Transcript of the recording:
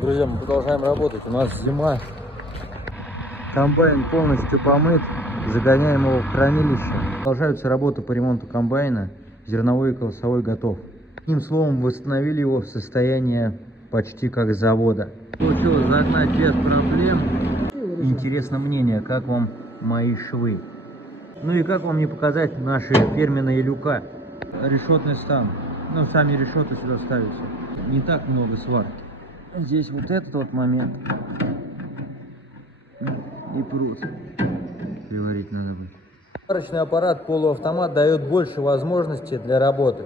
Друзья, мы продолжаем работать. У нас зима. Комбайн полностью помыт. Загоняем его в хранилище. Продолжаются работы по ремонту комбайна. Зерновой и колосовой готов. Одним словом, восстановили его в состояние почти как с завода. Получилось загнать без проблем. Интересно мнение, как вам мои швы. Ну и как вам не показать наши фирменные люка. Решетный стан. Ну, сами решеты сюда ставятся. Не так много сварки. Здесь вот этот вот момент. И прут. Приварить надо будет. Сварочный аппарат полуавтомат дает больше возможностей для работы.